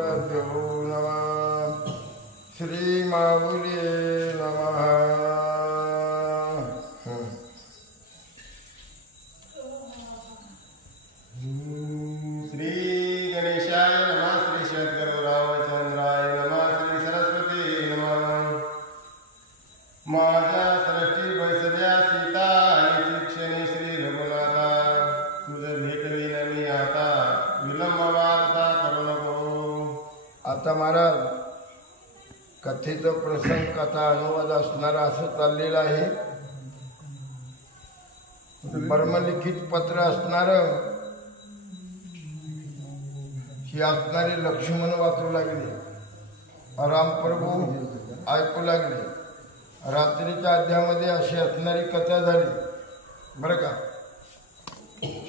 श्रीगुरुभ्यो नमः. श्री माऊली नमः. श्री गणेशाय नमः. श्री शंकर रामचंद्राय नमः. श्री सरस्वती नमः. माझ्या सृष्टी बैसल्या सीता आणि शिक्षणे श्री रघुनाथा. तुझं भेटविन मी आता विलंब वार्ता करू नको. आता महाराज कथेचं प्रसंग कथा अनुवाद असणारा असं चाललेलं आहे. ब्रह्मलिखित पत्र असणार ही असणारे लक्ष्मण वाचू लागले. रामप्रभू ऐकू लागले. रात्रीच्या अध्यामध्ये अशी असणारी कथा झाली बरं का.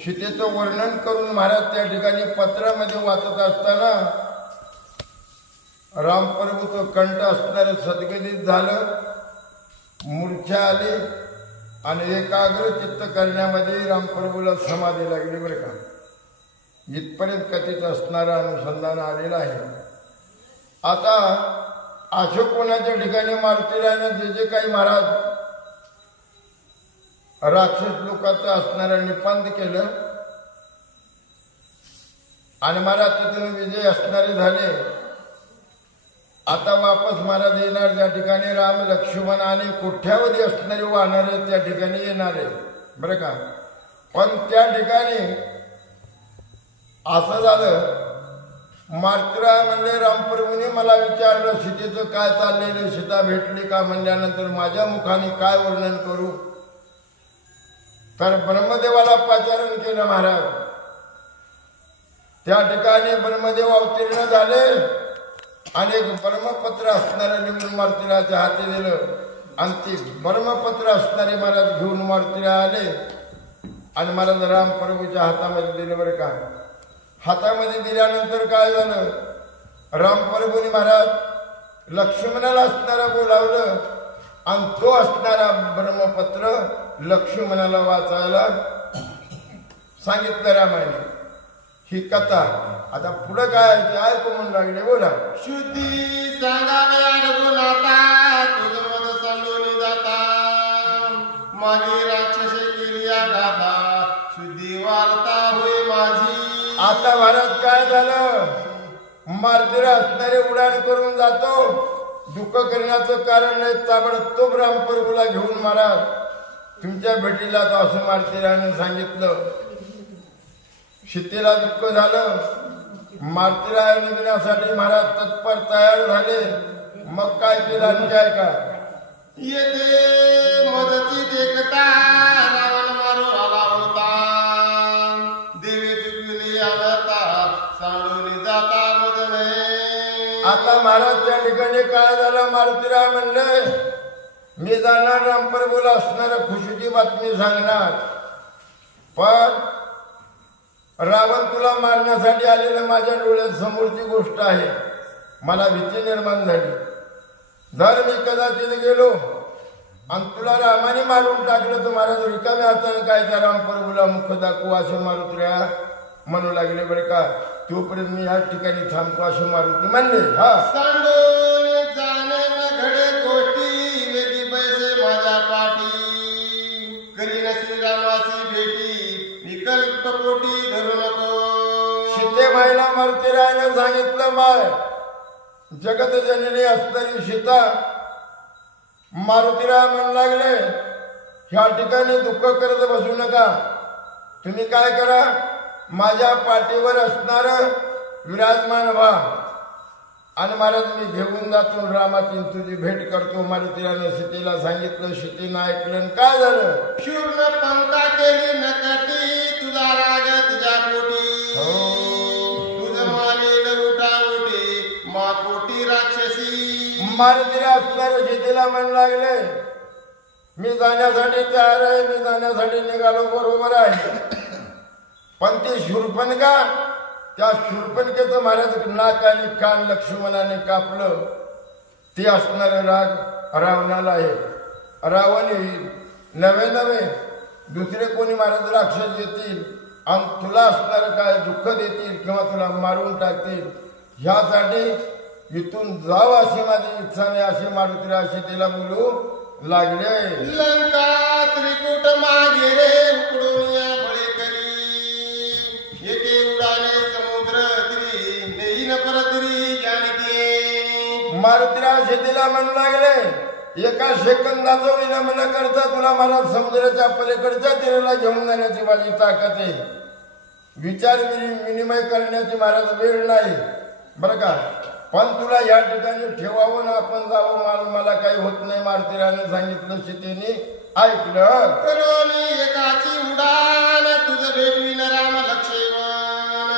सीतेचं वर्णन करून महाराज त्या ठिकाणी पत्रामध्ये वाचत असताना रामप्रभूचं कंठ असणारं सद्गदित झालं. मूर्छा आली आणि एकाग्र चित्त करण्यामध्ये रामप्रभूला समाधी लागली बरं का. इथपर्यंत कथेत असणारं अनुसंधान आलेलं आहे. आता अशोकोणाच्या ठिकाणी मारुतीरायानं जे जे काही महाराज राक्षस लोकांचं असणारं निपांत केलं आणि महाराज तिथून विजय असणारे झाले. आता वापस महाराज येणार ज्या ठिकाणी राम लक्ष्मण आणि कोठ्यावधी असणारे वाहणारे त्या ठिकाणी येणारे बरं का. पण त्या ठिकाणी असं झालं. मारुतीराय म्हणले रामप्रभूने मला विचारलं सीतेचं काय चाललेलं, सीता भेटली का म्हणल्यानंतर माझ्या मुखाने काय वर्णन करू. तर ब्रह्मदेवाला पाचारण केलं महाराज. त्या ठिकाणी ब्रह्मदेव अवतीर्ण झाले आणि एक ब्रह्मपत्र असणारं लिहून मारुतीरायाच्या हाती दिलं आणि ते ब्रह्मपत्र असणारे महाराज घेऊन मारुतीराय आले आणि महाराज रामप्रभूच्या हातामध्ये दिले बरं का. हातामध्ये दिल्यानंतर काय झालं, रामप्रभूने महाराज लक्ष्मणाला असणारा बोलावलं आणि तो असणारा ब्रह्मपत्र लक्ष्मणाला वाचायला सांगितलं रामाने. ही कथा आता पुढं काय ते ऐकू म्हणून लागले. बोला. शुद्धी सांगाव्या रघुनाथा तुझं मत सांडून जाता. माझी राक्षसे केली गाथा शुद्धी वार्ता होई माझी. आता महाराज काय झालं, मारुतीराय असणारे उडाण करून जातो. दुःख करण्याचं कारण नाही. ताबडतोब रामप्रभूला घेऊन महाराज तुमच्या भेटीला तो असं मारुतीरायानं सांगितलं. सीतेला दुःख झालं. मारुतीराय निघण्यासाठी महाराज तत्पर तयार झाले. मग काय केलं आणि काय काय येते मदती देखता रावण मारू आला होता. देवी चुकली आलता सांडून जाता मदने. आता महाराज त्या ठिकाणी काय झालं, मारुतीराय म्हणले मी जाणार रामप्रभूला असणारा खुशीची बातमी सांगणार. पण रावण तुला मारण्यासाठी आलेलं माझ्या डोळ्यात समोरची गोष्ट आहे. मला भीती निर्माण झाली. जर मी कदाचित गेलो आणि तुला रामाने मारून टाकलं तर महाराज रिकाम्या हाताने काय त्या रामप्रभूला मुख दाखवू असे मारुतीराय म्हणू लागले बरं का. तोपर्यंत मी या ठिकाणी थांबतो असे मारुती म्हणले. हा सांडून जाणे न घडे गोष्टी वेदी पैसे माझ्या पाठी. करीन श्रीरामासी भेटी विकल्प कोटी धरू नको. सीते मायला मारुतीरायानं सांगितलं माय जगत जननी असणारी सीता. मारुतीराय म्हणू लागले ह्या ठिकाणी दुःख करत बसू नका. तुम्ही काय करा, माझ्या पाठीवर असणार विराजमान व्हा आणि महाराज मी घेऊन जातो रामाची तुझी भेट करतो. मारुतीरायानं सीतेला सांगितलं. सीतेनं ऐकलं. काय झालं, शूर्ण पंका केली नकटी तुझा राग तुझ्या पोटी. तुझं मारेल उठा उठी मा कोटी राक्षसी. मारुतीराय असणाऱ्या सीतेला म्हणू लागले मी जाण्यासाठी तयार आहे. मी जाण्यासाठी निघालो बरोबर आहे. पण ती शूर्पणखा, त्या शूर्पणखेचं महाराज नाक आणि कान लक्ष्मणाने कापलं. ते असणारे राग रावणाला आहे. रावण येईल नवे नवे दुसरे कोणी महाराज राक्षस येतील आणि तुला असणारं काय दुःख देतील किंवा तुला मारून टाकतील. ह्यासाठी इथून जाव अशी माझी इच्छा नाही अशी मारुतीला सीतेला बोलू लागले. लंका त्रिकुट मागे रे उकडून या बळे करी येथे उडाले समुद्र तरी नेईन परतरी जानकी. मारुतीला सीतेला म्हणू लागले एका सेकंदाचा विलंब करता तुला मला समुद्राच्या पलीकडच्या तीराला घेऊन जाण्याची माझी ताकद आहे. विचार विनिमय करण्याची महाराज वेळ नाही बरं का. पण तुला या ठिकाणी ठेवावं ना आपण जावं मला काही होत नाही. मारुतीराने सांगितलं सीतेने ऐकलं. करोनी एकाची उडान तुझ भेटविन राम लक्ष्मण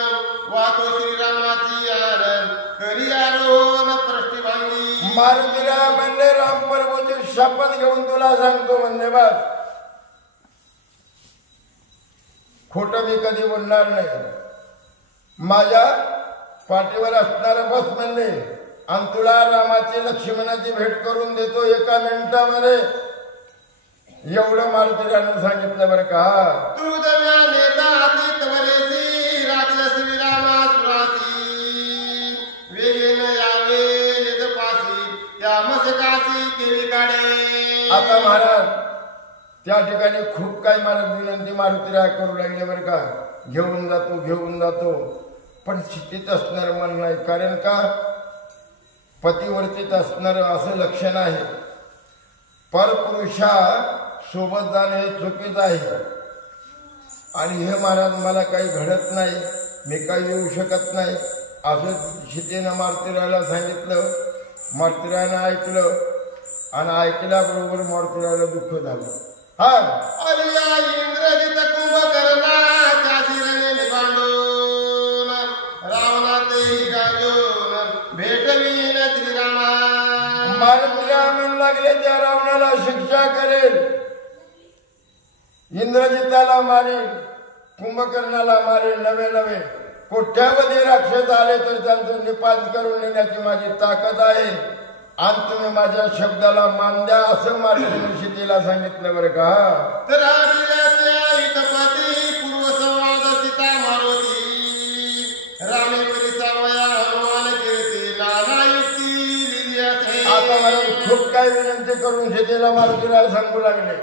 वातो श्रीरामाची आन करी आरोन पृष्ठभांगी. मारुतीला म्हणले राम प्रभूची शपथ घेऊन तुला सांगतो म्हणले बस खोट मी कधी बोलणार नाही. माझ्या पाठीवर असणारा बस म्हणले आणि तुला रामाची लक्ष्मणाची भेट करून देतो एका मिनिटामध्ये एवढं मारुतीराने सांगितलं बरं का. तू दम्या नेता अतीत वरेसी राक्षस विरामासुरासी वेगेन यावे यजपासी त्या मसकासी केली काढे. आता महाराज त्या ठिकाणी खूप काही महाराज विनंती मारुतीला करू लागले बरं का. घेऊन जातो पण स्थितीत असणार मन नाही. कारण का पतिवर्तीत असणार असं लक्षण आहे. परपुरुषा सोबत जाणे हे चुकीच आहे. आणि हे महाराज मला काही घडत नाही मी काही येऊ शकत नाही असं सीतेनं मारुतीराला सांगितलं. मारुतीरानं ऐकलं आणि ऐकल्याबरोबर मारुतीराला दुःख झालं. हा अलिया इंद्रजित कुंभकर्णा त्या शिरणे निभांडून रावणातही गाजून भेटवीन श्रीरामा. मारुतीला म्हणू लागले त्या रावणाला शिक्षा करेल इंद्रजिताला मारेल कुंभकर्णाला मारेल नवे कोट्यावधी राक्षस आले तर त्यांचं निपात करून नेण्याची माझी ताकद आहे आणि तुम्ही माझ्या शब्दाला मान द्या असं मारुतीने सीतेला सांगितलं बरं का. तर इतपती पूर्वसंवाद सीता मारुती रामे परिसावया हनुमान कीर्ती नाना युक्ती लिहिली असे. आता मला खूप काही विनंती करून सीतेला मारुतीला सांगू लागले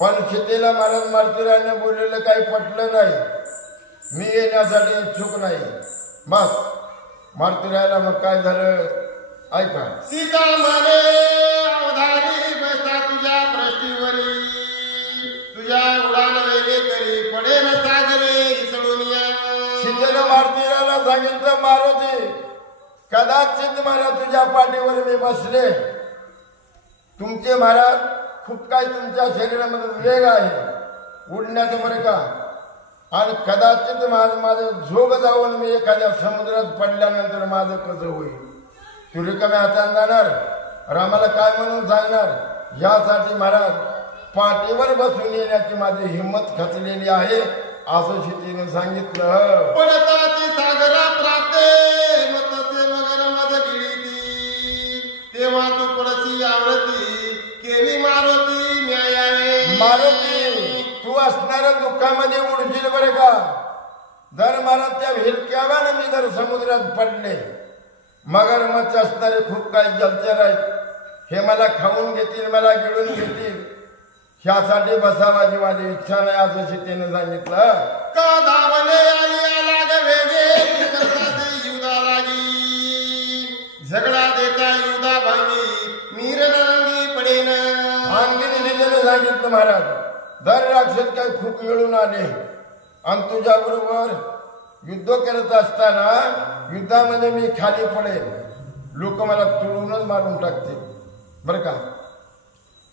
पण सीतेला महाराज मारुतीराने बोललेलं काही पटलं नाही. मी येण्यासाठी इच्छुक नाही. बस मारुतीराला मग काय झालं ऐका. सीता म्हणे अवधारी बसता तुझ्या पृष्ठीवरी तुझ्या उडान वेगे करी पडेल सागरे इसळून या. सीतेनं मारुतीराला सांगितलं मारुती कदाचित मला तुझ्या पाठीवर मी बसले. तुमचे महाराज खूप काही तुमच्या शरीरामध्ये वेग आहे उडण्याचं बरं का. आणि कदाचित माझं झोग जाऊन मी एखाद्या समुद्रात पडल्यानंतर माझं कसं होईल. तू रिकाम्या हाताने जाणार रामाला काय म्हणून सांगणार. यासाठी महाराज पाठीवर बसून येण्याची माझी हिंमत खचलेली आहे असं सीतेने सांगितलं. पडताची सागरा प्राप्ते मतसे मगर मद गिळीती तेव्हा तू पडसी आवरती केवी मारुती न्यायावे. मारुती तू असणाऱ्या दुःखामध्ये उडशील बरं का. जर मला त्या हिलक्यावाने मी जर समुद्रात पडले मगर मच्छ असणारे खूप काही जलचर आहेत हे मला खाऊन घेतील मला गिळून घेतील ह्यासाठी बसावाची माझी इच्छा नाही असं सीतेने सांगितलं. का धावले आली लाग वेगे करताचे युधा लागी झगडा देता युधा भांगी मीरनांगी पडेन. आणखी सीतेने सांगितलं महाराज दर राक्षस काही खूप मिळून आले आणि तुझ्या बरोबर युद्ध करत असताना युद्धामध्ये मी खाली पडेल लोक मला तुडूनच मारून टाकतील बरं का.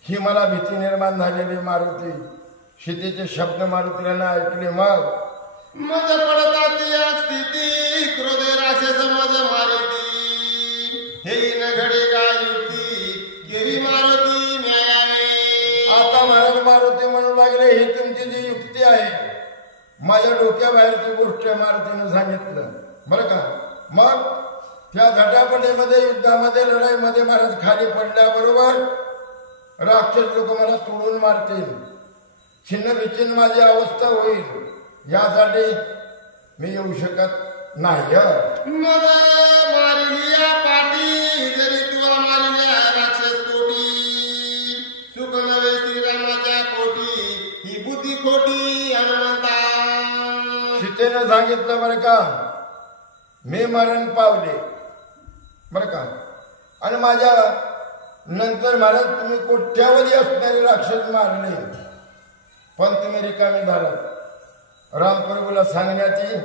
ही मला भीती निर्माण झालेली मारुती. सीतेचे शब्द मारुतीला ऐकले मग मज पडताची या स्थिती क्रोधे राक्षस मज मारिती हे न घडे का युक्ती केवी मारुती न्यायावे. आता महाराज मारुती म्हणू लागले ही तुमची जी युक्ती आहे माझ्या डोक्याबाहेरची गोष्ट मारुतीने सांगितलं बरं का. मग त्या झटापटीमध्ये युद्धामध्ये लढाईमध्ये महाराज खाली पडल्याबरोबर राक्षस लोक मला तोडून मारतील छिन्न विच्छिन्न माझी अवस्था होईल यासाठी मी येऊ शकत नाही मग मारिलिया पाटी जरी तुला मारिल्या राक्षस कोटी सुख नवे श्रीरामाच्या कोटी ही बुद्धी खोटी हनुमंता. सीतेनं सांगितलं बरं का, मी मरण पावले बरं का, आणि माझ्या नंतर महाराज तुम्ही कोट्यावधी असणारे राक्षस मारले, पण तुम्ही रिकामी झालात. रामप्रभूला सांगण्याची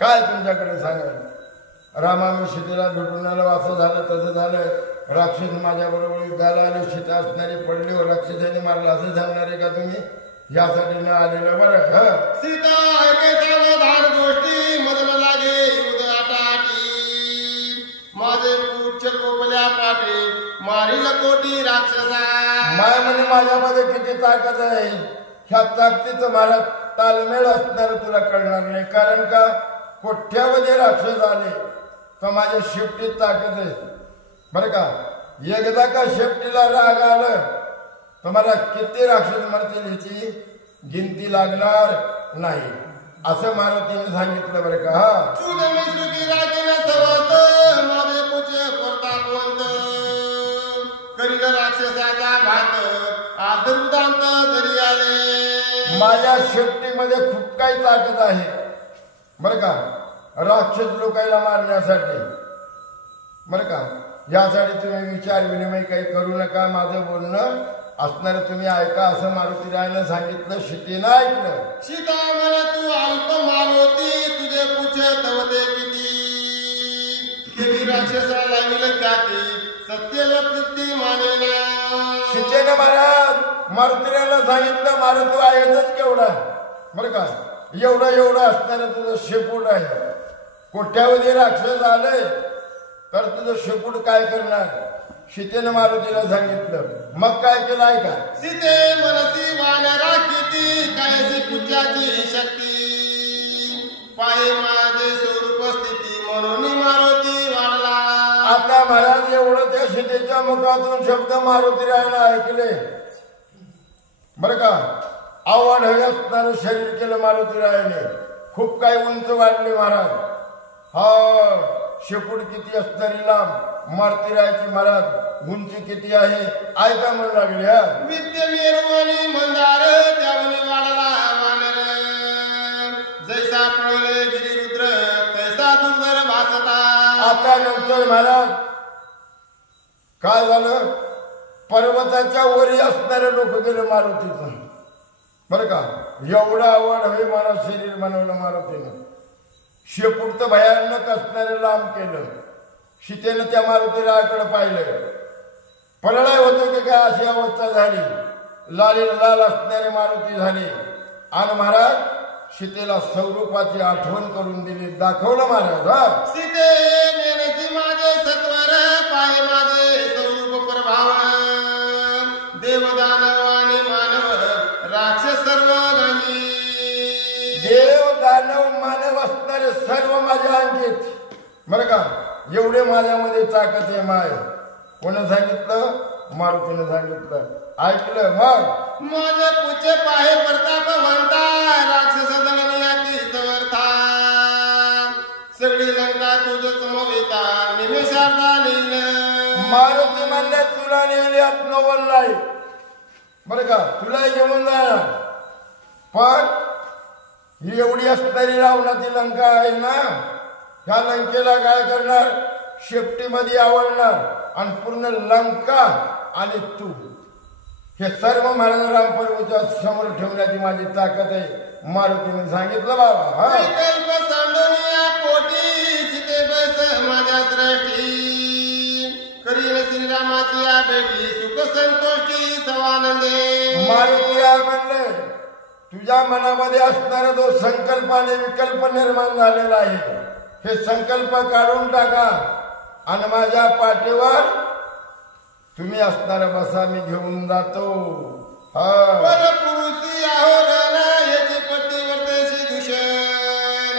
काय तुमच्याकडे सांगायचं. रामा मी सीतेला भेटून आलो, असं झालं तसं झालं, राक्षस माझ्या बरोबर युद्धाला आले, सीता असणारे पडले, हो राक्षसाने मारलं, असं सांगणार आहे का तुम्ही? यासाठी न आलेलं बरं. सीता ऐके सावधान गोष्टी मदन लागे युद्ध आटाटी माझे पुच्छ कोपल्या पाटे मारील कोटी राक्षसा. माय म्हणे माझ्यामध्ये किती ताकद आहे, ह्या ताकदीचं मला तालमेळ असणार तुला कळणार नाही. कारण का कोट्यावधी राक्षस आले तर माझ्या शेपटीत ताकद आहे बरं का. एकदा का शेपटीला राग आलं तर मला किती राक्षस मरतील ह्याची गिनती लागणार नाही, असं मारुतीने सांगितलं बरं का. हा सुगमी सुगी रागेन सवत माझे पुच्छ परतापवंत करील राक्षसाचा भात आदरुदांत जरी आले. माझ्या शेपटीमध्ये खूप काही ताकद आहे बरं का, राक्षस लोकांना मारण्यासाठी बरं का. यासाठी तुम्ही विचार विनिमय काही करू नका, माझं बोलणं असणार तुम्ही ऐका, असं मारुतीरायानं सांगितलं. सीतेनं ऐकलं. सीता म्हणे तू अल्प मानवती तुझे पुच्छ तवते किती केवी राक्षसाला विल ख्याती सत्यला प्रीती मानेना. सीतेनं महाराज मारुतीरायाला सांगितलं, मारे तू आहेतच केवढा बरं का, एवढं असणारं तुझं शेपूट आहे. कोट्यावधी राक्षस आले तर तुझं शेपूट काय करणार? सीतेनं मारुतीला सांगितलं. मग काय केलं ऐका. सीते मनसी वानरा किती कायसी पुच्याची शक्ती पाय माझे स्वरूप स्थिती म्हणून मारुती वाढला. आता महाराज एवढं त्या सीतेच्या मुखातून शब्द मारुतीरायानं ऐकले बरं का. आवड हवे असणारं शरीर केलं मारुतीरायाने, खूप काही उंच वाढले महाराज. हा शेपूट किती असणारी लांब मारुतीरायाची महाराज उंची किती आहे ऐका म्हणू लागले. हा विद्य मेरुवणी मंदार त्यावनी वाढला वानर जैसा प्रळय गिरिरुद्र तैसा दुर्धर भासता. आता नंतर महाराज काय झालं, पर्वताच्या वरी असणारे लोक गेले मारुतीचं बरं का. एवढं आवड हवे मला शरीर बनवलं मारुतीनं. शेपूट तर भयानक असणारे लांब केलं. सीतेनं त्या मारुतीरायाकडे पाहिलं, पलळाय होतं की काय अशी अवस्था झाली, लाल असणारे मारुती झाले. आणि महाराज सीतेला स्वरूपाची आठवण करून दिली, दाखवलं महाराज. हा सीते मेनसी माझे सत्वर पाय माझे स्वरूप प्रभाव देवदानव आणि मानव राक्षस सर्व गाणी. देव दानव मानव असणारे सर्व माझ्या अंकित बरं का. एवढे माझ्यामध्ये ताकद आहे माय. कोणी सांगितलं? मारुतीने सांगितलं. ऐकलं. मग माझे पुच्छ पाहे प्रताप म्हणता राक्षस दलनियाती समर्था सगळी लंका तुझ समवेता निमेषार्धा नेल. मारुती म्हणले तुला नेल्यात नवल नाही बरं का, तुला घेऊन जाणार, पण ही एवढी असणारी रावणाची लंका आहे ना, ह्या लंकेला काय करणार, शेपटीमध्ये आवडणार आणि पूर्ण लंका आणि तू हे सर्व महाराज रामप्रभूच्या समोर ठेवण्याची माझी ताकद आहे. मारुतीने सांगितलं बाबा. हा विकल्प सांडोनिया पोटी सीते बस माझ्या सृष्टी करील श्रीरामाची या भेटी सुख संतोषी सवानंदे. मारुतीला म्हणले तुझ्या मनामध्ये असणारा जो संकल्प आणि विकल्प निर्माण झालेला आहे, हे संकल्प काढून टाका आणि माझ्या पाठीवर तुम्ही असणारा बसा, मी घेऊन जातो. हा परपुरुषी आहोरण याची पट्टीवर्तेशी दूषण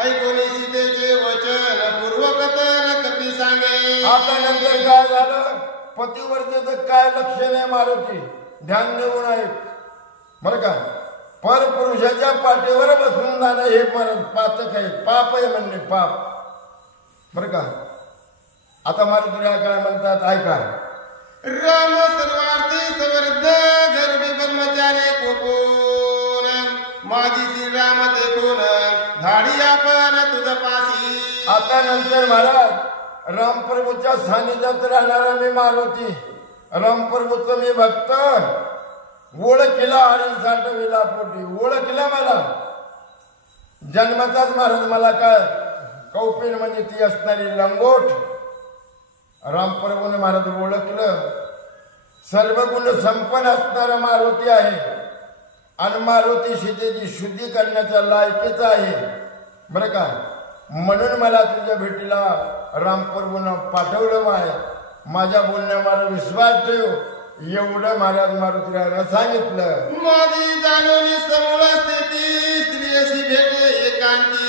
ऐकून सीतेचे वचन पूर्वकथन कपी सांगे. आता नंतर काय झालं, पतिवर्तेचं काय लक्षण आहे मारुती ध्यान देऊन ऐक बरं का. परपुरुषाच्या पाठीवर बसून जाणं हे पातक आहे, पाप आहे म्हणले, पाप. बरं का. आता मारुतीला काय म्हणतात ऐका. राम सर्वार्थी समर्थ गर्भी ब्रह्मचारी कोपून माझी श्रीराम देखून धाडी आपण तुझ पाशी. आता नंतर महाराज रामप्रभूच्या सानिध्यात राहणारा मी मारुती, रामप्रभूचं मी भक्त, ओळखीला आणि साठविला पोटी, ओळखीला मला जन्माचाच महाराज मला काय कौपीन म्हणजे ती असणारी लंगोट रामप्रभूने महाराज ओळखलं. सर्व गुण संपन्न असणारा मारुती आहे आणि मारुती सीतेची शुद्धी करण्याच्या लायकीचा आहे. बरं का. म्हणून मला तुझ्या भेटीला रामप्रभूनं पाठवलं. माझ्या बोलण्यावर विश्वास ठेव, एवढं महाराज मारुतीला सांगितलं. माझी जाणून समूळ स्थिती स्त्री अशी भेटे एकांती,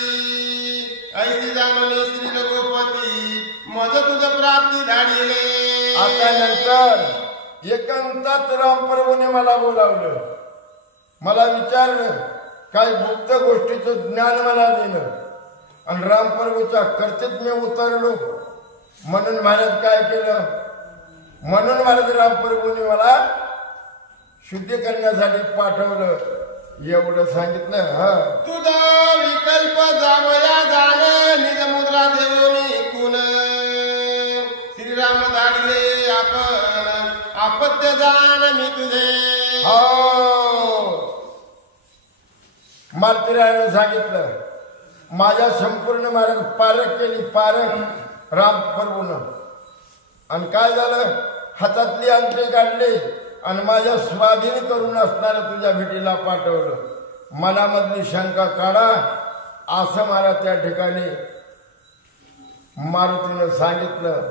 ऐशी जाणून श्री रघुपती मज तुझ प्राप्ती धाडिले. आता नंतर एकांतात रामप्रभूने मला बोलावलं, मला विचारलं, काही गुप्त गोष्टीचं ज्ञान मला दिलं आणि रामप्रभूच्या कर्तेत मी उतरलो. म्हणून महाराज काय केलं, म्हणून महाराज रामप्रभूने मला शुद्धी करण्यासाठी पाठवलं, एवढं सांगितलं. तुझा विकल्प जावया जाण निज मुद्रा देवनी कुण श्रीराम धाडले आपण आपत्य जाण मी तुझे. मारुतीरायाने सांगितलं, माझ्या संपूर्ण महाराज पारख केली, पारख रामप्रभूनं. आणि काय झालं, हातातली अंगठी काढली आणि माझ्या स्वाधीन करून असणाऱ्या तुझ्या भेटीला पाठवलं. मनामधली शंका काढा असं मला त्या ठिकाणी मारुतीनं सांगितलं.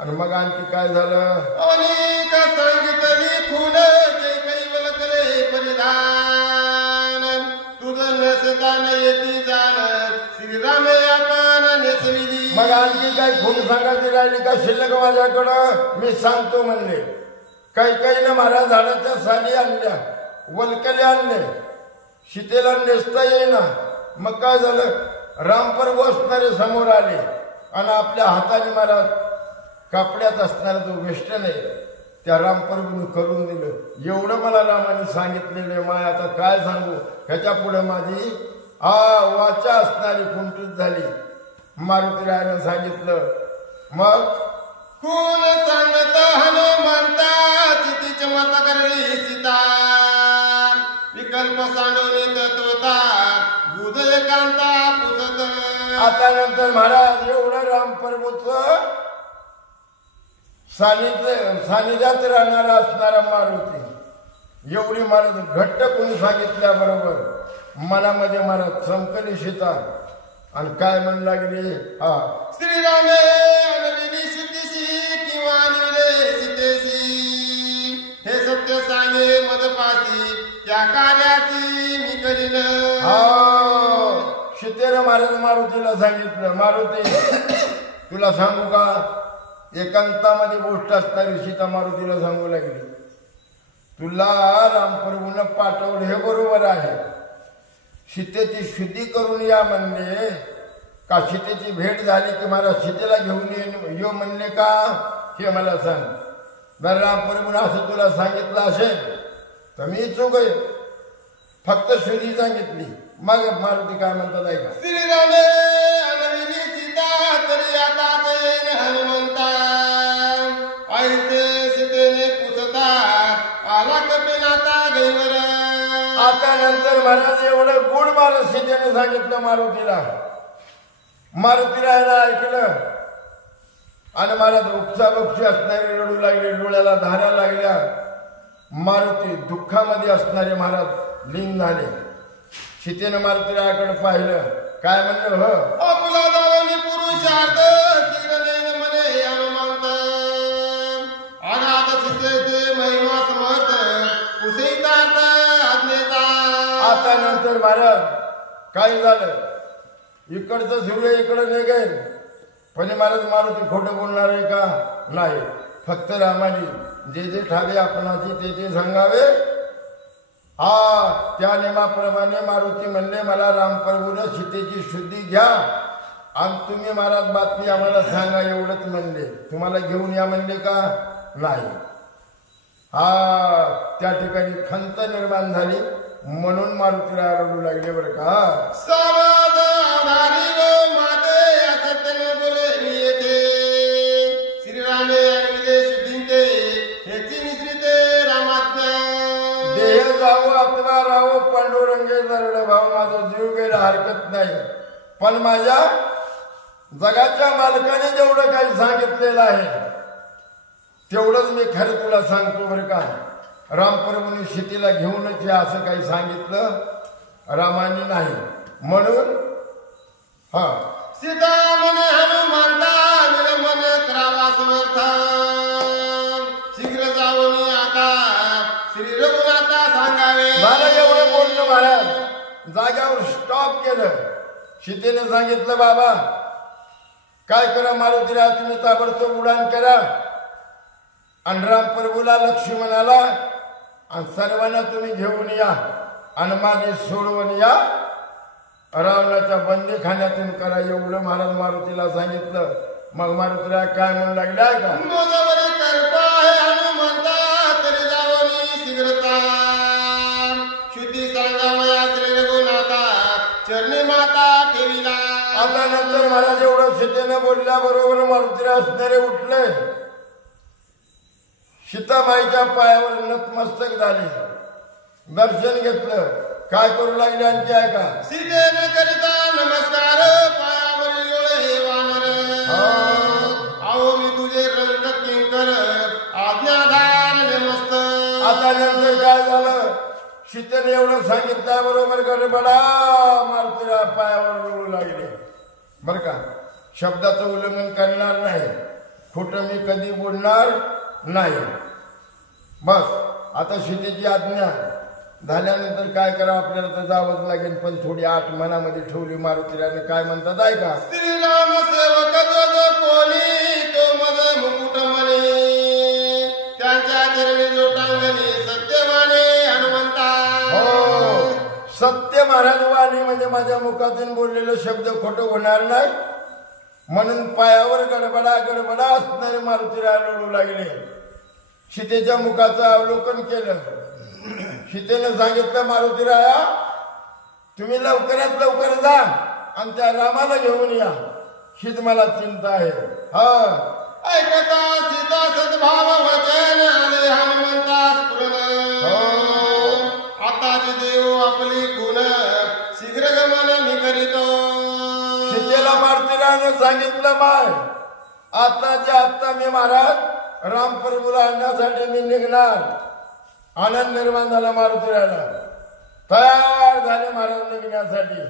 आणि मग आणखी काय झालं, अनेक सांगितली खून ते कैवल कले परिधान तुझं नेसतान येती जाण श्रीराम आपण नेसविली. मग आणखी काय खून सांगायची राहिली का शिल्लक माझ्याकडं, मी सांगतो म्हणले. काही ना महाराज झाडाच्या साली आणल्या, वलकले आणले, सीतेला नेसता येईना. मग काय झालं, रामप्रभू असणारे समोर आले आणि आपल्या हाताने महाराज कापड्यात असणारा जो वेष्टन आहे त्या रामप्रभूने करून दिलं. एवढं मला रामाने सांगितलेलं माय. आता काय सांगू, ह्याच्या पुढे माझी वाचा असणारी कुंठित झाली. मारुतीरायानं सांगितलं, मग कोण सांगत हनुमंता चितीच मत करली सीता विकल्प सांडवली तत्वता बुध एकांता पुसत. आता नंतर महाराज एवढं रामप्रभूचं सानिध्यात राहणारा असणारा मारुती, एवढी महाराज घट्ट कोणी सांगितल्याबरोबर मनामध्ये महाराज चमकली सीता. आणि काय म्हणू लागली, श्रीरामे अनविनी शुद्धीशी किंवा निविले सीतेशी हे सत्य सांगे मदपासी त्या कार्याची मी करीन. सीतेनं महाराज मारुतीला सांगितलं, मारुती तुला सांगू का, एकांतामध्ये गोष्ट असणारी सीता मारुतीला सांगू लागली, तुला रामप्रभूनं पाठवलं हे बरोबर आहे, सीतेची शुद्धी करून या म्हणले का सीतेची भेट झाली की मला सीतेला घेऊन ये म्हणले का, हे मला सांग. जर रामप्रभूनं असं तुला सांगितलं असेल तर मी चूक आहे, फक्त शुद्धी सांगितली. मग मारुती काय म्हणतात ऐका. श्रीरामे अनविनी सीता तरी आता येईन हनुमंता ऐसे सीतेने पुसता आला कपिनाथा गैवर. आता नंतर महाराज एवढं गुण महाराज सीतेने सांगितलं मारुतीला. मारुतीला ऐकलं आणि महाराज उपचाबक्षी असणारे रडू लागले, डोळ्याला धारा लागल्या. मारुती दुःखामध्ये असणारे महाराज लीन झाले. सीतेनं मारुतीरायाकडे पाहिलं, काय म्हणलं, आपला दावणी पुरुषार्थ श्रीरनेन मने हनुमंत अनाथ सीतेचे महिमा समर्थ कुशेतार्थ आज्ञेचा. आता नंतर महाराज काय झालं, इकडचं सूर्य इकडं निघेल पण महाराज मारुती खोटं बोलणार आहे का, नाही. फक्त रामाने जे जे ठावे आपणाची ते ते सांगावे हा त्या नियमाप्रमाणे मारुती म्हणले मला रामप्रभूने सीतेची शुद्धी घ्या आणि तुम्ही महाराज बातमी आम्हाला सांगा एवढंच म्हणले. तुम्हाला घेऊन या म्हणले का नाही. हा त्या ठिकाणी खंत निर्माण झाली म्हणून मारुतीला रडू लागले बरं का. सावध आधारी गो माते या सत्याने बोले मी येते. श्रीरामे आणि विजय शुद्धींते ह्याची निश्रिते रामाज्ञा. देह जावो अथवा राहो पांडुरंगे जरड भाव माझा जीव गेला हरकत नाही. पण माझ्या जगाच्या मालकाने जेवढं काही सांगितलेलं आहे तेवढंच मी खरं तुला सांगतो बरं का. रामप्रभूंनी सीतेला घेऊनच या असं काही सांगितलं रामाने नाही म्हणून. हा सीता मने हनुमंता विलंबन करावा समर्थ. शीघ्र जाऊन आता श्री रघुनाथा सांगावे. मला एवढं बोलणं महाराज जाग्यावर स्टॉप केलं. सीतेने सांगितलं बाबा काय करा मारुतीला तुम्ही ताबडतोब उडान करा आणि रामप्रभूला लक्ष्मणाला आणि सर्वांना तुम्ही घेऊन या आणि माझी सोडवून या रावणाच्या बंदीखान्यातून करा एवढं महाराज मारुतीला सांगितलं. मग मारुतीला काय म्हणू लागले आहे का. मोदवरी कृपा आहे हनुमंता तरी जावनी शीघ्रता. शुद्धी सांगावया श्री रघुनाथा चरणी माता ठेविला. आता नंतर महाराज एवढं सीतेने बोलल्याबरोबर मारुतीला असणारे उठले. सीताबाईच्या पायावर नतमस्तक झाले दर्शन घेतलं. काय करू लागले आणखी ऐका. सीतेने करिता नमस्कार पायावरील हे वानर. आओ मी तुझे रंग किंकर आज्ञाधार नमस्त. आता नंतर काय झालं सीतेने एवढं सांगितल्याबरोबर गडबडा मारुतीला पायावर रोवू लागले बर का. शब्दाचं उल्लंघन करणार नाही खोटं मी कधी बोलणार नाही. बस आता सीतेची आज्ञा झाल्यानंतर काय करावं आपल्याला तर जावंच लागेल. पण थोडी आठ मनामध्ये ठेवली मारुतीला. काय म्हणतात ऐका. श्रीराम सेवक जो कोणी तो मद मुकुट म्हणे. त्यांच्या चरणी लोटांगणी सत्यमाने हनुमंता. हो सत्य महाराज वाणी म्हणजे माझ्या मुखातून बोललेले शब्द खोटं होणार नाही म्हणून पायावर गडबडा गडबडा असणारे मारुतीला रडू लागले. सीतेच्या मुखाचं अवलोकन केलं. सीतेनं सांगितलं मारुतीराया तुम्ही लवकरात लवकर जा आणि त्या रामाला घेऊन या हीच मला चिंता आहे. हा ऐकता सीता सद्भाव वचन आले हनुमंता स्फुरण. आताचे देव आपली गुण शीघ्र गमन मी करीतो. सीतेला मारुतीरानं सांगितलं माय आताच्या आत्ता मी महाराज रामप्रभूला आणण्यासाठी मी निघणार. आनंद निर्माण झाला मारुतीराला. तयार झाले महाराज निघण्यासाठी.